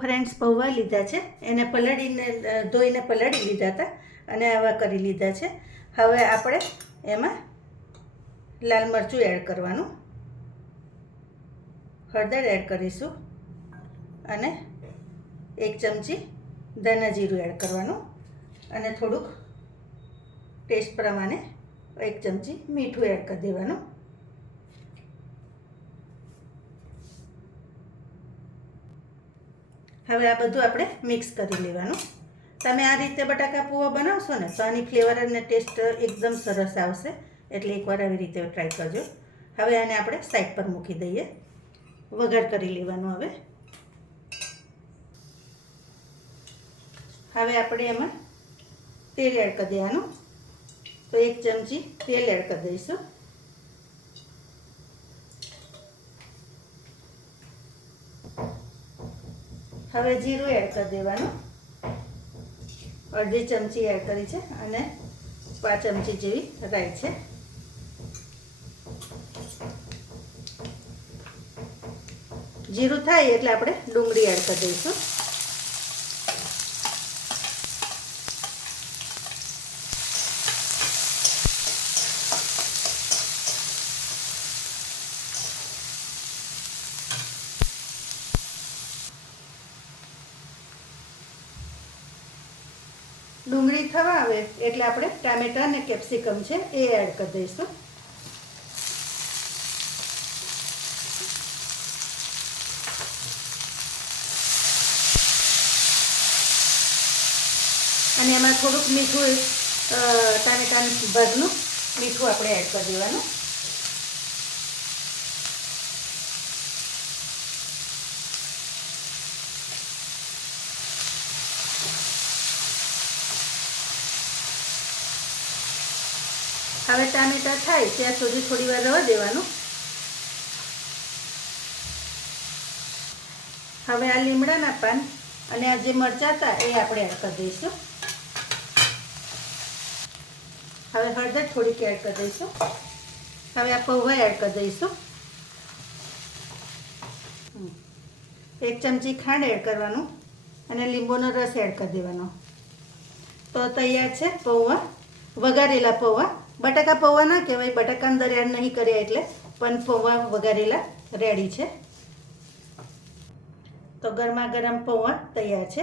Friends પૌવા લીધા છે, એને પલાળીને ધોઈને પલાળી લીધા હતા અને આવા કરી લીધા છે. હવે આપણે એમાં લાલ મરચું એડ કરવાનું, હળદર એડ કરીશું અને 1 ચમચી ધાણા જીરું એડ કરવાનું અને થોડુંક ટેસ્ટ પ્રમાણે 1 ચમચી મીઠું એડ કરી દેવાનું. હવે આ બધું આપણે મિક્સ કરી લેવાનું. તમે આ રીતે બટાકા પૌવા બનાવશો ને તો આની ફ્લેવર અને ટેસ્ટ એકદમ સરસ આવશે, એટલે એકવાર આવી રીતે ટ્રાય કરજો. હવે આને આપણે સાઈડ પર મૂકી દઈએ, વઘાર કરી લેવાનું. હવે આપણે એમાં તેલ એડ કરી દેવાનું. તો 1 ચમચી તેલ એડ કરી દઈશું. હવે જીરું એડ કરી દેવાનું, અડધી ચમચી એડ કરી છે અને 5 ચમચી જેવી રાઈ છે. જીરું થાય એટલે આપણે ડુંગળી એડ કરી દઈશું. ડુંગળી થવા આવે એટલે આપણે ટામેટાં અને કેપ્સિકમ છે એ એડ કરી દઈશું. અને એમાં થોડુંક મીઠું, ટામેટાં ભાગનું મીઠું આપણે એડ કરી દેવાનું. હવે ટામેટાં થાય ત્યાં સુધી થોડી વાર રહેવા દેવાનું. હવે આ લીમડાના પાન અને આ જે મરચાં હતા એ આપણે એડ કરી દઈશું. હવે હળદર થોડીક એડ કરી દઈશું. હવે આ પૌવા એડ કરી દઈશું. 1 ચમચી ખાંડ એડ કરવાનું અને લીંબુનો રસ એડ કરી દેવાનો. તો તૈયાર છે પૌવા, વઘારેલા પૌવા. બટાકા પૌવા ના કહેવાય, બટાકા અંદર એડ નહીં કર્યા એટલે, પણ પૌવા વઘારેલા રેડી છે. તો ગરમા ગરમ પૌવા તૈયાર છે.